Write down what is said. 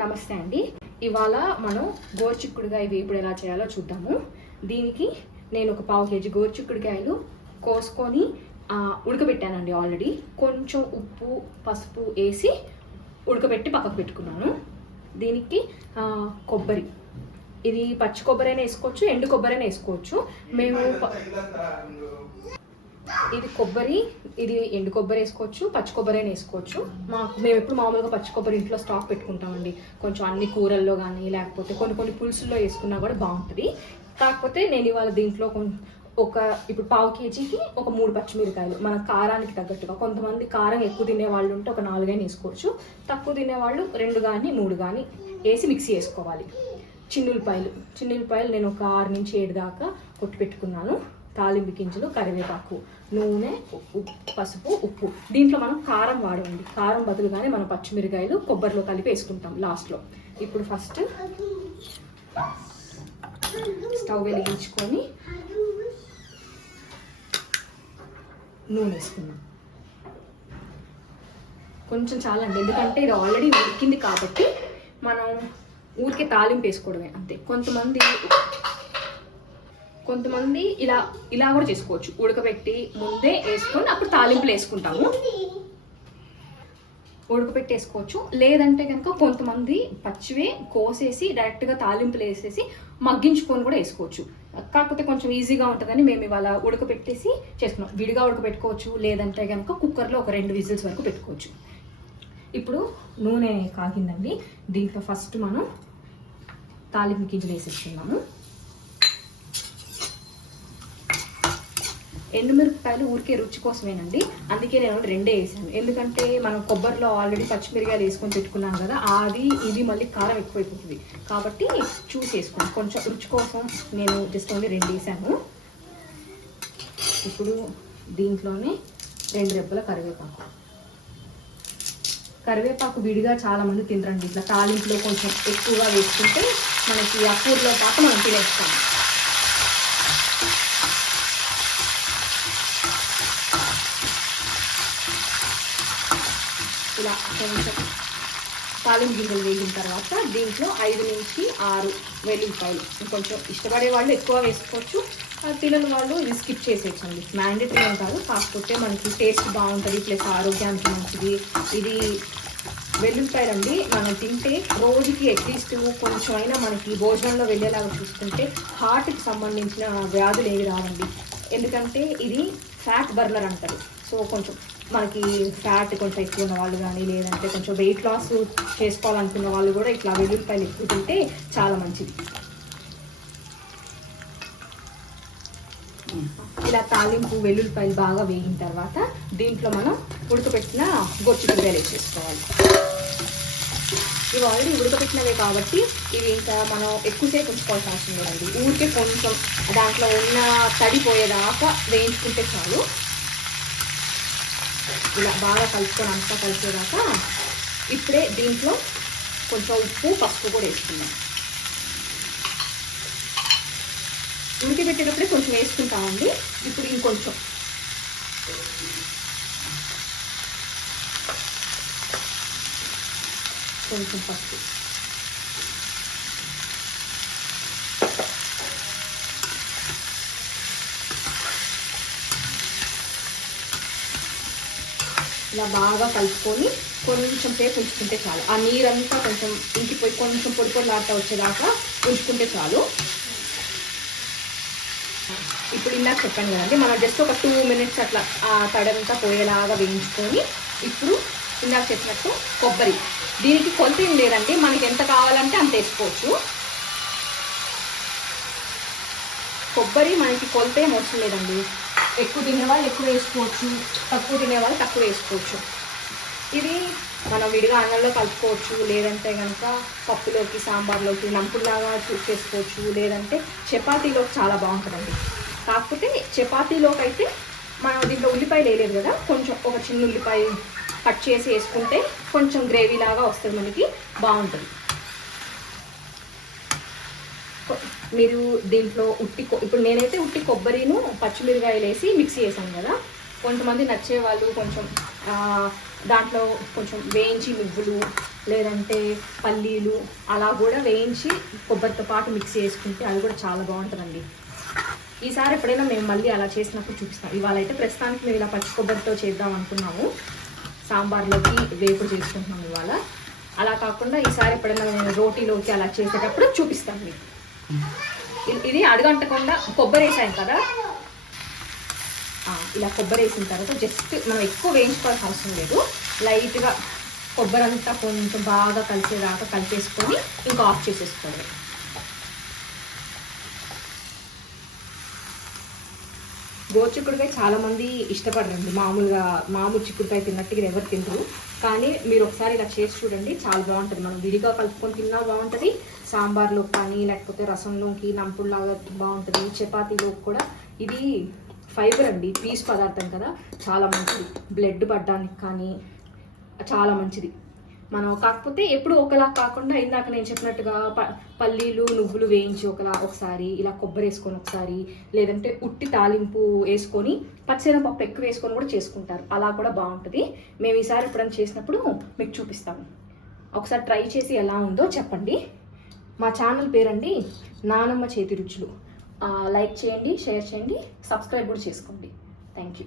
నమస్తే అండి. ఇవాళ మనం గోరుచిక్కుడుకాయ వేపుడు ఎలా చేయాలో చూద్దాము. దీనికి నేను ఒక పావు కేజీ గోరుచిక్కుడుకాయలు కోసుకొని ఉడకబెట్టానండి ఆల్రెడీ. కొంచెం ఉప్పు పసుపు వేసి ఉడకబెట్టి పక్కకు పెట్టుకున్నాను. దీనికి కొబ్బరి. ఇది పచ్చి కొబ్బరి అయినా వేసుకోవచ్చు ఎండు కొబ్బరి అయినా వేసుకోవచ్చు మేము ఇది కొబ్బరి ఇది ఎండు కొబ్బరి వేసుకోవచ్చు పచ్చి కొబ్బరి అయినా వేసుకోవచ్చు. మా మేము ఎప్పుడు మామూలుగా పచ్చి కొబ్బరి ఇంట్లో స్టాక్ పెట్టుకుంటామండి. కొంచెం అన్ని కూరల్లో కానీ లేకపోతే కొన్ని కొన్ని పులుసుల్లో వేసుకున్నా కూడా బాగుంటుంది. కాకపోతే నేను ఇవాళ దీంట్లో కొం- ఒక ఇప్పుడు పావు కేజీకి ఒక మూడు పచ్చిమిరకాయలు. మన కారానికి తగ్గట్టుగా కొంతమంది కారం ఎక్కువ తినే వాళ్ళు ఉంటే ఒక నాలుగైనా వేసుకోవచ్చు. తక్కువ తినేవాళ్ళు రెండు కానీ మూడు కానీ వేసి మిక్సీ వేసుకోవాలి చిన్నులపాయలు చిన్నులపాయలు నేను ఒక ఆరు నుంచి ఏడు దాకా కొట్టి పెట్టుకున్నాను. తాలింపు గింజలు కరివేపాకు నూనె పసుపు ఉప్పు. దీంట్లో మనం కారం వాడండి కారం బదులుగానే మనం పచ్చిమిరకాయలు కొబ్బరిలో కలిపి వేసుకుంటాం లాస్ట్లో. ఇప్పుడు ఫస్ట్ స్టవ్ వెలిగించుకొని నూనె వేసుకున్నాం కొంచెం చాలండి ఎందుకంటే ఇది ఆల్రెడీ ఉడికింది కాబట్టి మనం ఊరికే తాలింపు వేసుకోవడమే అంతే. కొంతమంది కొంతమంది ఇలా ఇలా కూడా చేసుకోవచ్చు. ఉడకబెట్టి ముందే వేసుకొని అప్పుడు తాలింపులు వేసుకుంటాము. ఉడకబెట్టి వేసుకోవచ్చు. లేదంటే కనుక కొంతమంది పచ్చివే కోసేసి డైరెక్ట్గా తాలింపులు వేసేసి మగ్గించుకొని కూడా వేసుకోవచ్చు. కాకపోతే కొంచెం ఈజీగా ఉంటుందని మేము ఇవాళ ఉడకబెట్టేసి చేసుకున్నాం. విడిగా ఉడకబెట్టుకోవచ్చు. లేదంటే కనుక కుక్కర్లో ఒక రెండు విజిల్స్ వరకు పెట్టుకోవచ్చు. ఇప్పుడు నూనె కాగిందండి. దీంట్లో ఫస్ట్ మనం తాలింపు గింజలు వేసేస్తున్నాము ఎండుమిరపకాయలు ఊరికే రుచి కోసమేనండి. అందుకే నేను రెండే వేసాను. ఎందుకంటే మనం కొబ్బరిలో ఆల్రెడీ పచ్చిమిరకాయలు వేసుకొని పెట్టుకున్నాం కదా అది ఇది మళ్ళీ కారం ఎక్కువైపోతుంది. కాబట్టి చూసి వేసుకోండి కొంచెం రుచి కోసం నేను జస్ట్ ఓన్లీ రెండు వేసాను. ఇప్పుడు దీంట్లోనే రెండు రెబ్బల కరివేపాకు. కరివేపాకు విడిగా చాలామంది తినరండి. ఇట్లా తాలింపులో కొంచెం ఎక్కువగా వేసుకుంటే మనకి ఆ కూరలో పాటు మనం తినేస్తాము ఇలా కొంచెం తాలింపు గింజలు వేగిన తర్వాత దీంట్లో ఐదు నుంచి ఆరు వెల్లుల్లిపాయలు. కొంచెం ఇష్టపడే వాళ్ళు ఎక్కువ వేసుకోవచ్చు. పిల్లలు తినని వాళ్ళు ఇది స్కిప్ చేసేయచ్చండి. మ్యాండేటరీ ఏం కాదు కాకపోతే మనకి టేస్ట్ బాగుంటుంది ప్లస్ ఆరోగ్యానికి మంచిది. ఇది వెల్లుల్లిపాయలు అండి మనం తింటే రోజుకి అట్లీస్ట్ కొంచెం అయినా మనకి భోజనంలో వెళ్ళేలాగా చూసుకుంటే హార్ట్కి సంబంధించిన వ్యాధులు ఏవి రావండి. ఎందుకంటే ఇది ఫ్యాట్ బర్నర్ అంటారు. సో కొంచెం మనకి ఫ్యాట్ కొంచెం ఎక్కువ ఉన్న వాళ్ళు కానీ లేదంటే కొంచెం వెయిట్ లాస్ చేసుకోవాలనుకున్న వాళ్ళు కూడా ఇట్లా వెల్లుల్లిపాయలు ఎక్కువ తింటే చాలా మంచిది. ఇలా తాలింపు వెల్లుల్లిపాయలు బాగా వేగిన తర్వాత దీంట్లో మనం ఉడకబెట్టిన గొచ్చుకూరగాయలు వేసేసుకోవాలి ఇవి ఆల్రెడీ ఉడకబెట్టినవే కాబట్టి ఇవి ఇంకా మనం ఎక్కువసేపు ఉంచుకోవాల్సిన అవసరం లేదండి. ఊరికే కొంచెం దాంట్లో ఉన్న తడిపోయేదాకా వేయించుకుంటే చాలు. ఇలా బాగా కలుపుకొని అంతా కలిసేదాకా ఇప్పుడే దీంట్లో కొంచెం ఉప్పు పసుపు కూడా వేసుకుందాం. ఉడకబెట్టేటప్పుడే కొంచెం వేసుకుంటామండి ఇప్పుడు ఇంకొంచెం. కొంచెం పసుపు. ఇలా బాగా కలుపుకొని కొంచెం సేపు ఉంచుకుంటే చాలు. ఆ నీరంతా కొంచెం ఇంకిపోయి కొంచెం పొడి పొడిలాడుతూ వచ్చేదాకా ఉంచుకుంటే చాలు. ఇప్పుడు ఇందాక చెప్పాను కదండి మనం జస్ట్ ఒక టూ మినిట్స్ అట్లా ఆ తడంతా పోయేలాగా వేయించుకొని ఇప్పుడు ఇందాక చెప్పినట్టు కొబ్బరి. దీనికి కొలత ఏం లేదండి మనకి ఎంత కావాలంటే అంత వేసుకోవచ్చు. కొబ్బరి మనకి కొలత ఏం అవసరం లేదండి. ఎక్కువ తినేవాళ్ళు ఎక్కువ వేసుకోవచ్చు తక్కువ తినేవాళ్ళు తక్కువ వేసుకోవచ్చు. ఇది మనం విడిగా అన్నంలో కలుపుకోవచ్చు లేదంటే కనుక పప్పులోకి సాంబార్లోకి నంపుల్లాగా చూస్ చేసుకోవచ్చు లేదంటే చపాతీలోకి చాలా బాగుంటుందండి. కాకపోతే చపాతీలోకి అయితే మనం దీంట్లో ఉల్లిపాయలు వేయలేదు కదా కొంచెం ఒక చిన్న ఉల్లిపాయ కట్ చేసి వేసుకుంటే కొంచెం గ్రేవీ లాగా వస్తుంది మనకి బాగుంటుంది. మీరు దీంట్లో ఉట్టి ఇప్పుడు నేనైతే ఉట్టి కొబ్బరిను పచ్చిమిరకాయలు వేసి మిక్సీ చేశాను కదా. కొంతమంది నచ్చే వాళ్ళు కొంచెం దాంట్లో కొంచెం వేయించి నువ్వులు లేదంటే పల్లీలు అలా కూడా వేయించి కొబ్బరితో పాటు మిక్స్ చేసుకుంటే అది కూడా చాలా బాగుంటుందండి. ఈసారి ఎప్పుడైనా మేము మళ్ళీ అలా చేసినప్పుడు చూపిస్తాం. ఇవాళ అయితే ప్రస్తుతానికి మేము ఇలా పచ్చి కొబ్బరితో చేద్దాం అనుకున్నాము. సాంబార్లోకి వేపుడు చేసుకుంటున్నాం ఇవాళ. అలా కాకుండా ఈసారి ఎప్పుడైనా నేను రోటీలోకి అలా చేసేటప్పుడు చూపిస్తాను మీకు. ఇది అడగంటకుండా కొబ్బరి వేసాం కదా. ఇలా కొబ్బరి వేసిన తర్వాత జస్ట్ మనం ఎక్కువ వేయించుకోవాల్సిన అవసరం లేదు. లైట్గా కొబ్బరి అంతా కొంచెం బాగా కలిసేదాకా కలిపేసుకొని ఇంకా ఆఫ్ చేసేసుకోవాలి. గోచిక్కుడుకాయ చాలా మంది ఇష్టపడరండి. మామూలుగా మామూలు చిక్కుడుకాయ తిన్నట్టుగా ఎవరు తింటారు కానీ మీరు ఒకసారి ఇలా చేసి చూడండి చాలా బాగుంటుంది. మనం విడిగా కలుపుకొని తిన్నా బాగుంటుంది. సాంబార్లో కానీ లేకపోతే రసంలోకి నంపుల్లాగా బాగుంటుంది. చపాతీలో కూడా ఇది ఫైబర్ అండి పీస్ పదార్థం కదా. చాలా మంచిది. బ్లడ్ పడ్డానికి కానీ చాలా మంచిది. మనం కాకపోతే ఎప్పుడు ఒకలా కాకుండా ఇందాక నేను చెప్పినట్టుగా ప- పల్లీలు నువ్వులు వేయించి ఒకలా ఒకసారి ఇలా కొబ్బరి వేసుకొని ఒకసారి లేదంటే ఉట్టి తాలింపు వేసుకొని పచ్చెనపప్పు ఎక్కువ వేసుకొని కూడా చేసుకుంటారు. అలా కూడా బాగుంటుంది. మేము ఈసారి ఎప్పుడైనా చేసినప్పుడు మీకు చూపిస్తాము ఒకసారి ట్రై చేసి ఎలా ఉందో చెప్పండి. మా ఛానల్ పేరండి నానమ్మ చేతి రుచులు. లైక్ చేయండి షేర్ చేయండి సబ్స్క్రైబ్ కూడా చేసుకోండి. Thank you